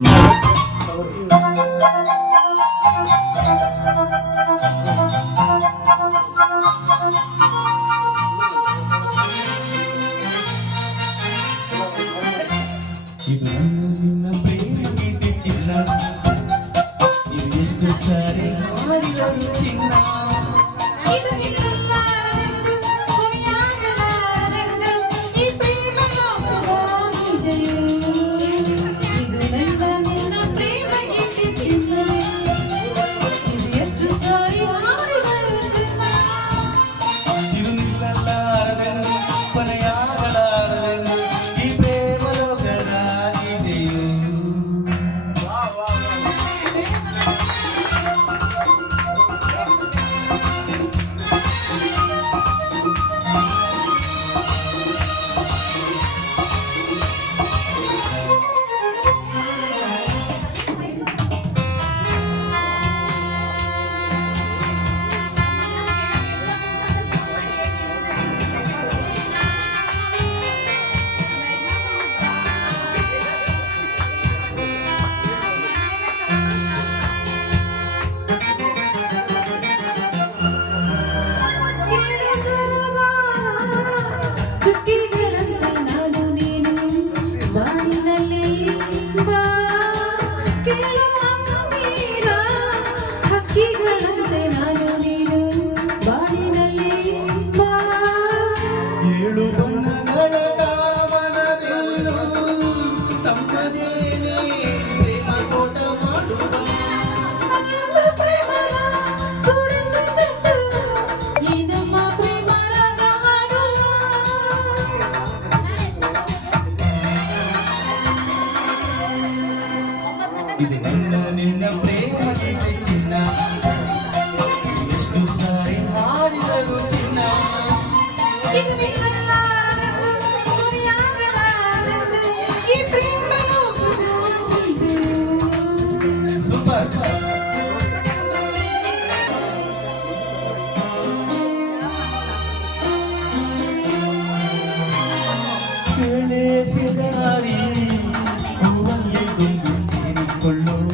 ini இது என்ன நின்ன பிரேம இல்லை சின்ன எஷ்டு சாரி நாடிதரு சின்ன சிதாரியே